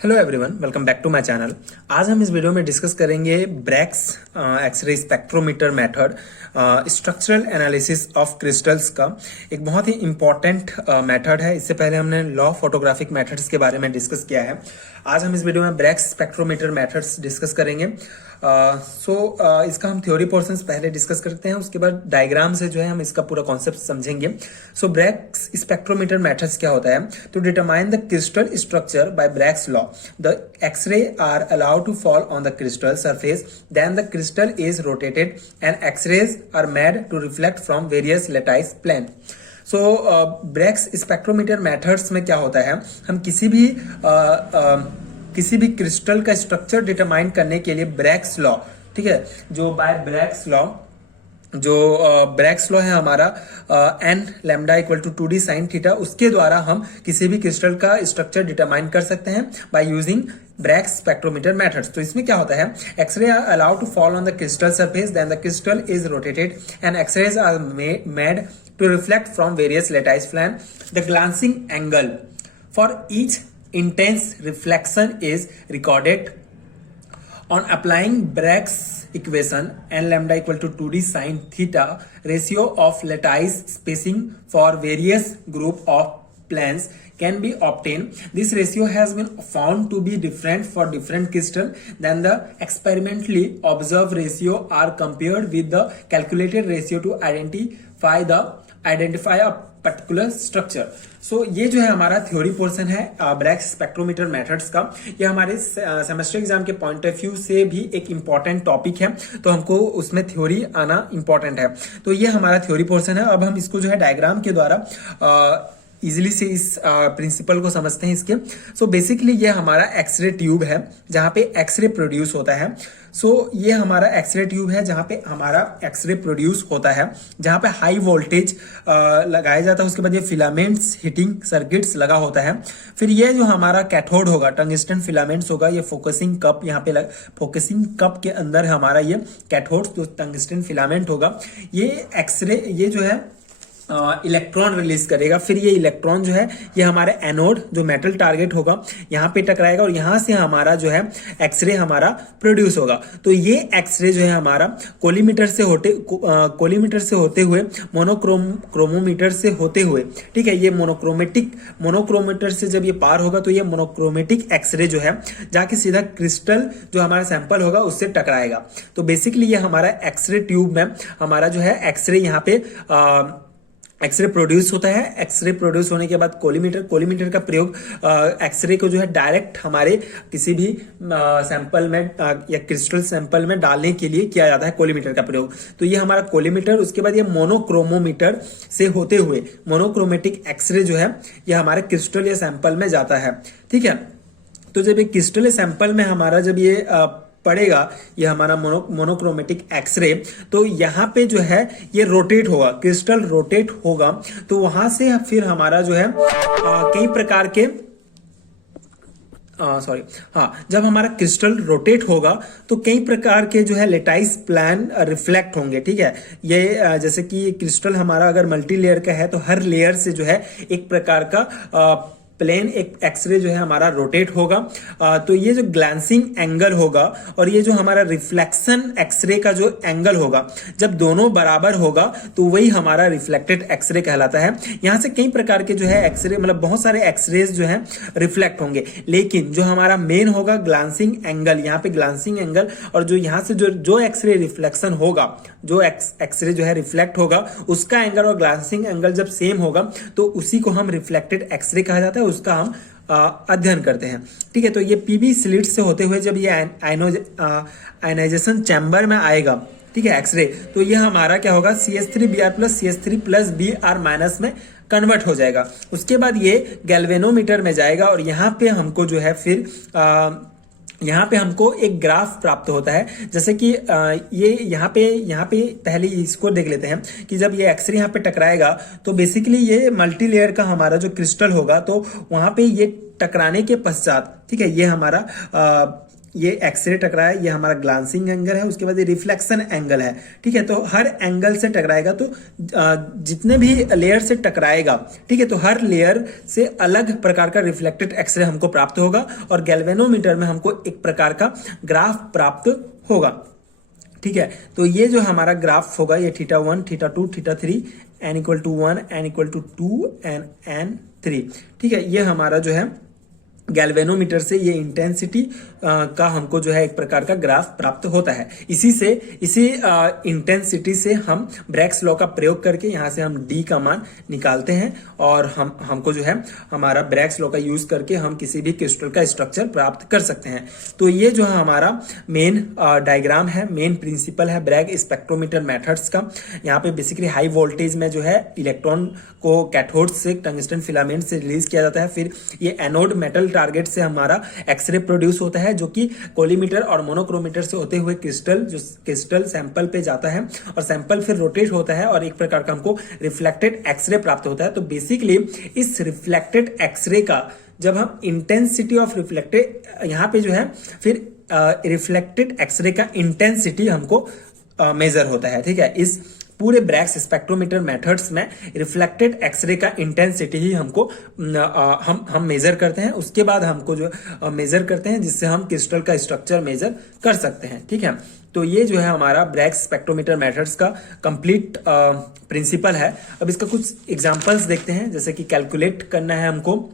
Hello everyone, welcome back to my channel. आज हम इस वीडियो में डिस्कस करेंगे Bragg's X-ray spectrometer method structural analysis of crystals का। एक बहुत ही इंपॉर्टेंट मेथड है। इससे पहले हमने लॉ फोटोग्राफिक मेथड्स के बारे में डिस्कस किया है। आज हम इस वीडियो में ब्रैक्स स्पेक्ट्रोमीटर मेथड्स डिस्कस करेंगे। इसका हम थ्योरी पोर्शंस पहले डिस्कस करते हैं, उसके बाद डायग्राम से जो है हम इसका पूरा कॉन्सेप्ट समझेंगे। ब्रैक्स स्पेक्ट्रोमीटर मेथड्स क्या होता है? To determine the crystal structure by Bragg's law, the X-ray are allowed to fall on the crystal surface, then the crystal is rotated and X-rays are made to reflect from various lattice plane. Bragg's spectrometer methods में क्या होता है, हम किसी भी crystal का structure determine करने के लिए ब्रैक्स लॉ, ठीक है, जो by Bragg's law Bragg's law है हमारा n lambda equal to 2d sine theta, उसके द्वारा हम किसी भी क्रिस्टल का स्ट्रक्चर डिटरमाइन कर सकते हैं by using Bragg's spectrometer methods. तो इसमें क्या होता है, X-ray are allowed to fall on the crystal surface, then the crystal is rotated and X-rays are made to reflect from various lattice plane. The glancing angle for each intense reflection is recorded. On applying Bragg's equation, n lambda equal to 2d sin theta, ratio of lattice spacing for various group of planes can be obtained. This ratio has been found to be different for different crystal. Then the experimentally observed ratio are compared with the calculated ratio to identify a particular structure. ये जो है हमारा theory portion है Bragg's spectrometer methods का। ये हमारे semester exam के point of view से भी एक इंपॉर्टेंट टॉपिक है, तो हमको उसमें थ्योरी आना इंपॉर्टेंट है। तो ये हमारा थ्योरी पोर्शन है। अब हम इसको जो है डायग्राम के द्वारा इजिली से इस प्रिंसिपल को समझते हैं इसके। बेसिकली ये हमारा एक्सरे ट्यूब है जहां पे एक्सरे प्रोड्यूस होता है। ये हमारा एक्सरे ट्यूब है जहां पे हमारा एक्सरे प्रोड्यूस होता है, जहां पे हाई वोल्टेज लगाया जाता है। उसके बाद ये फिलामेंट्स हीटिंग सर्किट्स लगा होता है। फिर ये जो हमारा कैथोड होगा, टंगस्टन फिलामेंट्स होगा, ये फोकसिंग कप, यहाँ पे फोकसिंग कप के अंदर हमारा ये कैथोड जो टंगस्टन फिलामेंट होगा, ये एक्सरे ये जो है इलेक्ट्रॉन रिलीज करेगा। फिर ये इलेक्ट्रॉन जो है ये हमारे एनोड जो मेटल टारगेट होगा यहाँ पे टकराएगा और यहाँ से हमारा जो है एक्सरे हमारा प्रोड्यूस होगा। तो ये एक्सरे जो है हमारा कोलीमीटर से होते हुए मोनोक्रोमोमीटर से होते हुए, ठीक है, ये मोनोक्रोमीटर से जब ये पार होगा तो ये मोनोक्रोमेटिक एक्सरे जो है जाके सीधा क्रिस्टल जो हमारा सैंपल होगा उससे टकराएगा। तो बेसिकली ये हमारा एक्सरे ट्यूब में हमारा जो है एक्सरे यहाँ पे एक्सरे प्रोड्यूस होता है। एक्सरे प्रोड्यूस होने के बाद कोलीमीटर का प्रयोग एक्सरे को जो है डायरेक्ट हमारे किसी भी सैंपल में या क्रिस्टल सैंपल में डालने के लिए किया जाता है कोलीमीटर का प्रयोग। तो ये हमारा कोलीमीटर, उसके बाद ये मोनोक्रोमोमीटर से होते हुए मोनोक्रोमेटिक एक्सरे जो है ये हमारे क्रिस्टल या सैंपल में जाता है, ठीक है। तो जब ये क्रिस्टल सैंपल में हमारा जब ये पड़ेगा ये हमारा मोनोक्रोमेटिक एक्सरे, तो यहाँ पे जो है ये रोटेट होगा, क्रिस्टल रोटेट होगा। तो वहां से फिर हमारा जो है कई प्रकार के जब हमारा क्रिस्टल रोटेट होगा तो कई प्रकार के जो है लेटाइस प्लान रिफ्लेक्ट होंगे, ठीक है। ये जैसे कि क्रिस्टल हमारा अगर मल्टी लेयर का है तो हर लेयर से जो है एक प्रकार का प्लेन एक एक्सरे जो है हमारा रोटेट होगा। तो ये जो ग्लांसिंग एंगल होगा और ये जो हमारा रिफ्लेक्शन एक्सरे का जो एंगल होगा, जब दोनों बराबर होगा तो वही हमारा रिफ्लेक्टेड एक्सरे कहलाता है। यहाँ से कई प्रकार के जो है एक्सरे, मतलब बहुत सारे एक्सरेज जो है रिफ्लेक्ट होंगे, लेकिन जो हमारा मेन होगा ग्लांसिंग एंगल, यहाँ पे ग्लांसिंग एंगल, और जो यहाँ से जो एक्सरे रिफ्लेक्शन होगा, जो एक्सरे जो है रिफ्लेक्ट होगा उसका एंगल और ग्लांसिंग एंगल जब सेम होगा तो उसी को हम रिफ्लेक्टेड एक्सरे कहा जाता है, उसका हम अध्ययन करते हैं, ठीक है। तो ये पीबी स्लिट से होते हुए जब ये आयनाइजेशन चैम्बर में आएगा, ठीक है, एक्सरे, तो ये हमारा क्या होगा, CH3Br प्लस CH3+Br माइनस में कन्वर्ट हो जाएगा। उसके बाद ये गैल्वेनोमीटर में जाएगा और यहाँ पे हमको जो है फिर यहाँ पे हमको एक ग्राफ प्राप्त होता है। जैसे कि ये यहाँ पे पहले इसको देख लेते हैं कि जब ये एक्सरे यहाँ पे टकराएगा तो बेसिकली ये मल्टी लेयर का हमारा जो क्रिस्टल होगा, तो वहां पे ये टकराने के पश्चात, ठीक है, ये हमारा ये एक्सरे टकरा है, ये हमारा ग्लांसिंग एंगल है, उसके बाद ये रिफ्लेक्शन एंगल है। ठीक है, तो हर एंगल से टकराएगा तो जितने भी लेयर से टकराएगा, ठीक है, तो हर लेयर से अलग प्रकार का रिफ्लेक्टेड एक्सरे हमको प्राप्त होगा और गैल्वेनोमीटर में हमको एक प्रकार का ग्राफ प्राप्त होगा। ठीक है, तो ये जो हमारा ग्राफ होगा ये θ1, θ2, θ3, n = 1, n = 2 एंड n3। ठीक है, ये हमारा जो है गैल्वेनोमीटर से ये इंटेंसिटी का हमको जो है एक प्रकार का ग्राफ प्राप्त होता है। इसी इंटेंसिटी से हम ब्रैग्स लॉ का प्रयोग करके यहाँ से हम D का मान निकालते हैं और हमको जो है हमारा ब्रैग्स लॉ का यूज करके हम किसी भी क्रिस्टल का स्ट्रक्चर प्राप्त कर सकते हैं। तो ये जो है हमारा मेन डायग्राम है, मेन प्रिंसिपल है ब्रैग स्पेक्ट्रोमीटर मेथड्स का। यहाँ पे बेसिकली हाई वोल्टेज में जो है इलेक्ट्रॉन को कैथोड से टंगस्टन फिलामेंट से रिलीज किया जाता है, फिर ये एनोड मेटल टारगेट से हमारा एक्सरे प्रोड्यूस होता है जो कि कोलिमीटर और मोनोक्रोमीटर से होते हुए क्रिस्टल सैंपल पे जाता है और सैंपल फिर रोटेट होता है और एक प्रकार का हमको रिफ्लेक्टेड एक्सरे प्राप्त होता है। तो बेसिकली इस रिफ्लेक्टेड एक्सरे का जब हम इंटेंसिटी ऑफ रिफ्लेक्टेड यहाँ पे जो है फिर रिफ्लेक्टेड एक्सरे का इंटेंसिटी हमको मेजर होता है। ठीक है, इस पूरे ब्रैग्स स्पेक्ट्रोमीटर मेथड्स में रिफ्लेक्टेड एक्सरे का इंटेंसिटी ही हमको हम मेजर करते हैं। उसके बाद हमको जो मेजर करते हैं जिससे हम क्रिस्टल का स्ट्रक्चर मेजर कर सकते हैं। ठीक है, तो ये जो है हमारा ब्रैग्स स्पेक्ट्रोमीटर मेथड्स का कंप्लीट प्रिंसिपल है। अब इसका कुछ एग्जांपल्स देखते हैं, जैसे कि कैलकुलेट करना है हमको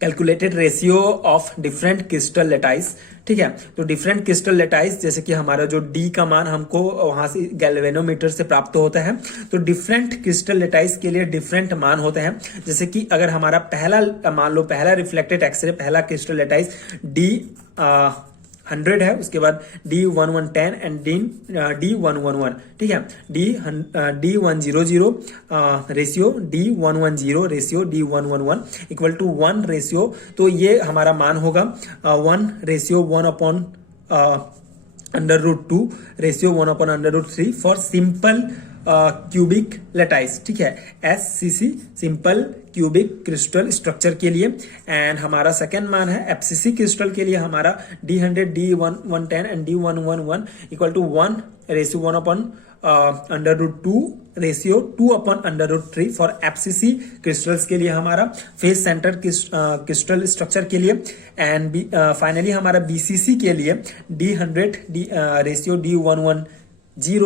calculated ratio of different crystal lattice. ठीक है, तो डिफरेंट क्रिस्टल लेटाइस जैसे कि हमारा जो D का मान हमको वहां से गैल्वेनोमीटर से प्राप्त होता है, तो डिफरेंट क्रिस्टल लेटाइस के लिए डिफरेंट मान होते हैं। जैसे कि अगर हमारा मान लो पहला रिफ्लेक्टेड एक्सरे पहला क्रिस्टल लेटाइस D 100 है, उसके बाद D1110 एंड D111। ठीक है, D100 ratio D110 ratio D111 equal to 1 ratio, तो ये हमारा मान होगा 1/1/√2 ratio 1/√3 for simple cubic lattice. ठीक है, SCC simple cubic crystal structure के लिए। एंड हमारा सेकेंड मान है FCC क्रिस्टल के लिए हमारा D100 D110 and D111 equal to 1 ratio 1/√2 ratio 2/√3 for FCC crystals के लिए हमारा फेस सेंटर क्रिस्टल स्ट्रक्चर के लिए। एंड फाइनली हमारा BCC के लिए D100 ratio D110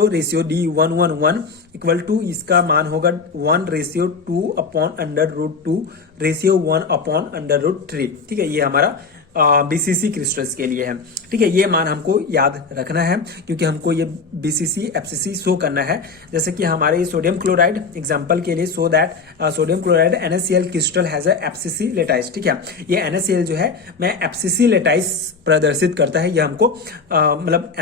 ratio D111 equal to इसका मान होगा 1 रेशियो 2/√2 रेशियो 1/√3। ठीक है, ये हमारा BCC क्रिस्टल्स के लिए है। ठीक है, ये मान हमको याद रखना है क्योंकि हमको ये BCC FCC शो करना है। जैसे कि हमारे सोडियम क्लोराइड एग्जांपल के लिए so that sodium chloride NaCl crystal has a FCC lattice. ठीक है, ये NaCl जो है मैं FCC लेटाइस प्रदर्शित करता है। ये हमको मतलब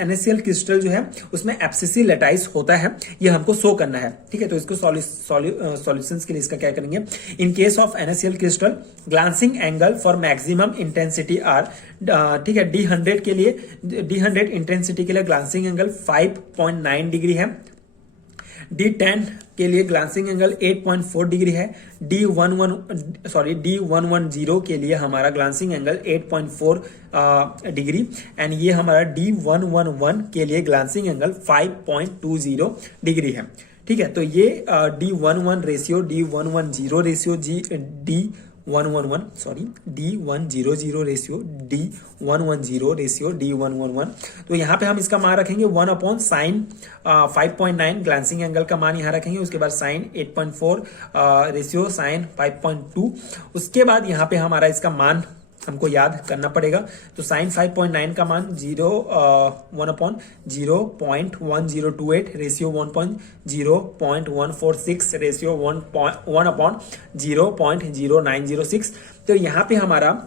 NaCl क्रिस्टल जो है उसमें FCC लेटाइस होता है, ये हमको शो करना है। ठीक है, तो इसको सॉल्यूशंस के लिए इसका क्या करेंगे, in case of NaCl crystal glancing angle for maximum intensity are. ठीक है, D100 के लिए D100 इंटेंसिटी के लिए ग्लांसिंग एंगल 5.9 डिग्री है। D10 के लिए ग्लांसिंग एंगल 8.4 डिग्री है। D110 के लिए हमारा ग्लांसिंग एंगल 8.4 डिग्री एंड ये हमारा D111 के लिए ग्लांसिंग एंगल 5.20 डिग्री है। ठीक है, तो ये D11 ratio D110 ratio D100 ratio D110 ratio D111। तो यहाँ पे हम इसका मान रखेंगे 1/sin 5.9 ग्लांसिंग एंगल का मान यहाँ रखेंगे। उसके बाद sin 8.4 रेशियो sin 5.2। उसके बाद यहाँ पे हमारा इसका मान हमको याद करना पड़ेगा। तो sin 5.9 का मान 1/0.1028 रेशियो 1/0.146 रेशियो 1/0.0906। तो यहाँ पे हमारा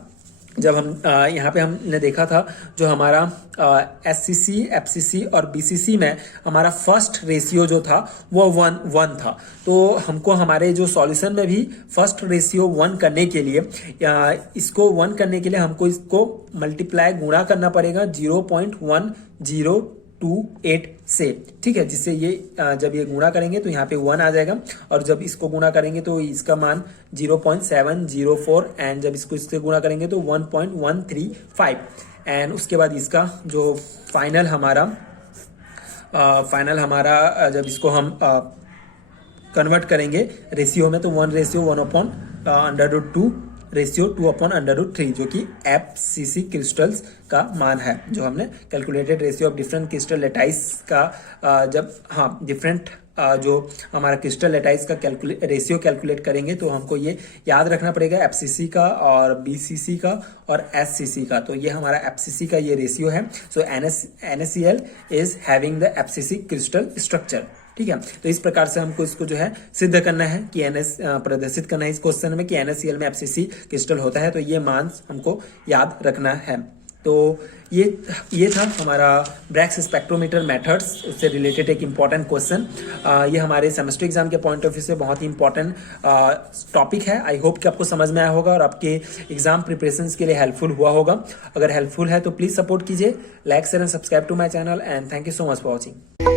जब हम यहाँ पे हमने देखा था जो हमारा SCC FCC और BCC में हमारा फर्स्ट रेशियो जो था वो 1 था। तो हमको हमारे जो सॉल्यूशन में भी फर्स्ट रेशियो 1 करने के लिए इसको 1 करने के लिए हमको इसको मल्टीप्लाई गुणा करना पड़ेगा 0.1028 से। ठीक है, जिससे ये जब ये गुणा करेंगे तो यहाँ पे 1 आ जाएगा और जब इसको गुणा करेंगे तो इसका मान 0.704 एंड जब इसको इससे गुणा करेंगे तो 1.135 एंड उसके बाद इसका जो फाइनल हमारा जब इसको हम कन्वर्ट करेंगे रेशियो में, तो 1:1/√2 रेशियो 2/√3 जो कि FCC क्रिस्टल्स का मान है, जो हमने calculated ratio of different crystal lattice का डिफरेंट जो हमारा क्रिस्टल लेटाइस का रेशियो कैलकुलेट करेंगे, तो हमको ये याद रखना पड़ेगा FCC का और BCC का और SCC का। तो ये हमारा FCC का ये रेशियो है। सो NaCl is having the FCC crystal structure. ठीक है, तो इस प्रकार से हमको इसको जो है सिद्ध करना है कि प्रदर्शित करना है इस क्वेश्चन में कि NaCl में FCC क्रिस्टल होता है। तो ये मान हमको याद रखना है। तो ये था हमारा ब्रैग्स स्पेक्ट्रोमीटर मेथड्स, उससे रिलेटेड एक इम्पॉर्टेंट क्वेश्चन। ये हमारे सेमेस्टर एग्जाम के पॉइंट ऑफ व्यू से बहुत ही इंपॉर्टेंट टॉपिक है। आई होप कि आपको समझ में आया होगा और आपके एग्जाम प्रिपरेशंस के लिए हेल्पफुल हुआ होगा। अगर हेल्पफुल है तो प्लीज सपोर्ट कीजिए, like share and subscribe to my channel and thank you so much for watching.